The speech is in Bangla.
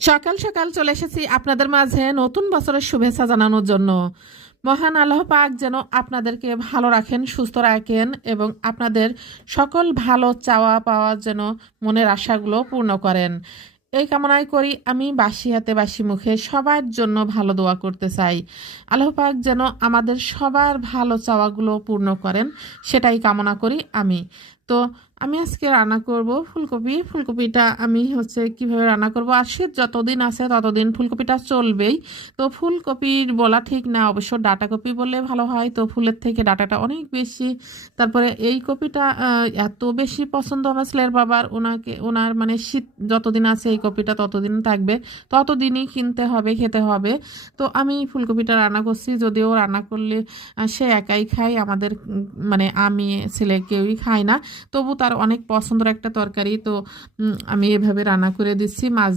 সকাল সকাল চলে এসেছি আপনাদের মাঝে নতুন বছরের শুভেচ্ছা জানানোর জন্য। মহান আল্লাহ পাক যেন আপনাদেরকে ভালো রাখেন, সুস্থ রাখেন এবং আপনাদের সকল ভালো চাওয়া পাওয়া যেন মনের আশাগুলো পূর্ণ করেন। এই কামনাই করি। আমি বাসি হাতে বাসি মুখে সবার জন্য ভালো দোয়া করতে চাই। আল্লাহ পাক যেন আমাদের সবার ভালো চাওয়াগুলো পূর্ণ করেন, সেটাই কামনা করি আমি। তো আমি আজকে রান্না করব ফুলকপি। ফুলকপিটা আমি কিভাবে রান্না করব, আর শীত যতদিন আছে ততদিন ফুলকপিটা চলবেই। তো ফুলকপির বলা ঠিক না, অবশ্য ডাটা কপি বললে ভালো হয়। তো ফুলের থেকে ডাটাটা অনেক বেশি। তারপরে এই কপিটা এত বেশি পছন্দ আমার ছেলের বাবার, ওনার মানে শীত যতদিন আছে এই কপিটা ততদিন থাকবে, ততদিনই কিনতে হবে, খেতে হবে। তো আমি ফুলকপিটা রান্না করছি, যদিও রান্না করলে সে একাই খায়, আমাদের মানে আমি ছেলে কেউই খায় না। তবু তার অনেক পছন্দের একটা তরকারি। তো আমি এভাবে রান্না করে দিচ্ছি মাছ